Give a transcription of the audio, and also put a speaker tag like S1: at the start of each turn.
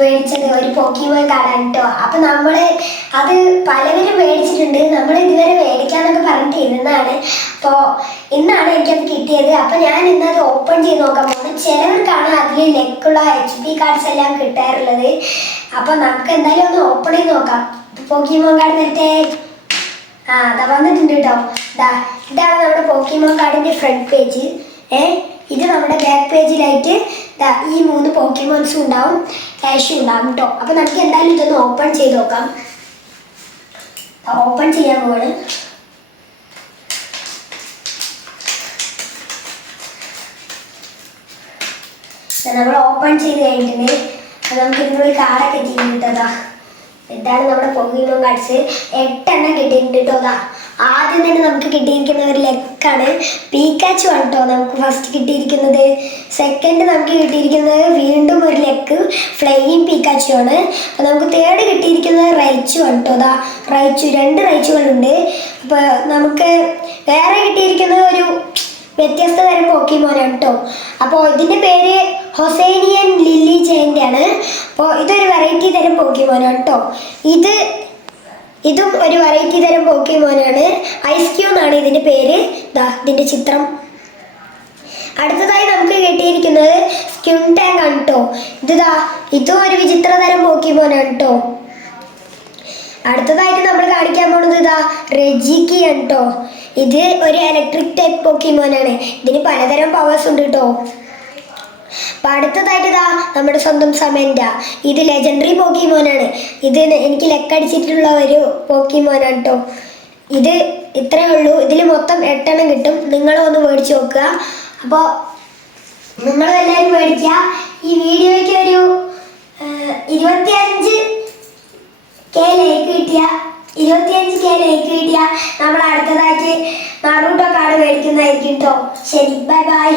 S1: മേടിച്ചത്. ഒരു പോക്കിമോൻ കാർഡാണ് കേട്ടോ അപ്പൊ നമ്മൾ അത് പലവരും മേടിച്ചിട്ടുണ്ട്. നമ്മൾ ഇതുവരെ മേടിക്കാന്നൊക്കെ പറഞ്ഞിട്ട് ഇരുന്നാണ് അപ്പോൾ ഇന്നാണ് എനിക്കത് കിട്ടിയത്. അപ്പൊ ഞാൻ ഇന്ന് അത് ഓപ്പൺ ചെയ്ത് നോക്കാൻ പോകുന്നത് ചിലവർക്കാണ് അതിൽ ലെക്കുള്ള എച്ച് പി കാർഡ്സ് എല്ലാം കിട്ടാറുള്ളത്. അപ്പൊ നമുക്ക് എന്തായാലും ഒന്ന് ഓപ്പൺ ചെയ്ത് നോക്കാം. പോക്കിമോൻ കാർഡ് നേരത്തെ. ആ അതാ വന്നിട്ടുണ്ട് കേട്ടോ ഇതാ ഇതാണ് നമ്മുടെ പോക്കിമോൻ കാർഡിന്റെ ഫ്രണ്ട് പേജ്. ഏ ഇത് നമ്മുടെ ബാക്ക് പേജിലായിട്ട് ഈ മൂന്ന് പോക്കിമോൻസും ഉണ്ടാവും. ക്യാഷും ഉണ്ടാവും കേട്ടോ അപ്പൊ നമുക്ക് എന്തായാലും ഇതൊന്ന് ഓപ്പൺ ചെയ്ത് നോക്കാം. ഓപ്പൺ ചെയ്യാൻ പോവാണ്. നമ്മൾ ഓപ്പൺ ചെയ്ത് കഴിഞ്ഞിട്ടുണ്ടെങ്കിൽ നമുക്ക് ഇതിനുള്ളിൽ കാർഡൊക്കെ ചെയ്തിട്ടതാ ഇതാണ് നമ്മുടെ പൊങ്ങിമോൻ കാർഡ്സ് എട്ടെണ്ണം കിട്ടിയിട്ടുണ്ട് ആദ്യം തന്നെ നമുക്ക് കിട്ടിയിരിക്കുന്ന ഒരു ലെക്കാണ് പീക്കാച്ചു ആണ് കേട്ടോ നമുക്ക് ഫസ്റ്റ് കിട്ടിയിരിക്കുന്നത്. സെക്കൻഡ് നമുക്ക് കിട്ടിയിരിക്കുന്നത് വീണ്ടും ഒരു ലെക്ക് ഫ്ലൈയിങ് പീക്കാച്ചു ആണ്. അപ്പോൾ നമുക്ക് തേർഡ് കിട്ടിയിരിക്കുന്നത് റൈച്ചു ആണ് കേട്ടോ അതാ റൈച്ചു രണ്ട് റൈച്ചുകളുണ്ട് അപ്പോൾ നമുക്ക് വേറെ കിട്ടിയിരിക്കുന്നത് ഒരു വ്യത്യസ്ത തരം പോക്കിമോനാണ് കേട്ടോ അപ്പോൾ ഇതിന്റെ പേര് ഹൊസേനിയൻ ലില്ലി ജയന്റെ ആണ്. അപ്പോൾ ഇതൊരു വെറൈറ്റി തരം പോക്കിമോനാണ് കേട്ടോ ഇത് ഇതും ഒരു വെറൈറ്റി തരം പോക്കിമോനാണ് ഐസ് ക്യൂ എന്നാണ് ഇതിന്റെ പേര്. ദാ ഇതിന്റെ ചിത്രം. അടുത്തതായി നമുക്ക് കിട്ടിയിരിക്കുന്നത് സ്ക്യൂൺ ടാങ്ക് ആണ് കേട്ടോ ഇത് ഇതും ഒരു വിചിത്ര തരം പോക്കിമോനാണ് കേട്ടോ അടുത്തതായിട്ട് നമ്മൾ കാണിക്കാൻ പോകുന്നത് ഇതാ റെജിക്കി ആണ് കേട്ടോ ഇത് ഒരു ഇലക്ട്രിക് ടൈപ്പ് പോക്കിമോനാണ് ഇതിന് പലതരം പവേഴ്സ് ഉണ്ട് കേട്ടോ അപ്പൊ അടുത്തതായിട്ട് ഇതാ നമ്മുടെ സ്വന്തം സമന്റ ഇത് ലെജൻഡറി പോക്കിമോനാണ് ഇത് എനിക്ക് ലെക്കടിച്ചിട്ടുള്ള ഒരു പോക്കിമോനാണ് കേട്ടോ ഇത് ഇത്രേ ഉള്ളൂ. ഇതിൽ മൊത്തം എട്ടെണ്ണം കിട്ടും. നിങ്ങളും ഒന്ന് മേടിച്ച് നോക്കുക. അപ്പോൾ നിങ്ങളും എല്ലാവരും മേടിക്കുക. ഈ വീഡിയോയ്ക്ക് ഒരു ഇരുപത്തിയഞ്ച് കെ ലൈക്ക് കിട്ടിയ ഇരുപത്തിയഞ്ച് കെ ലൈക്ക് കിട്ടിയ നമ്മൾ അടുത്തതായിട്ട് നാടൂട്ടോ ആണ് മേടിക്കുന്നതായിരിക്കും കേട്ടോ ശരി ബൈ ബൈ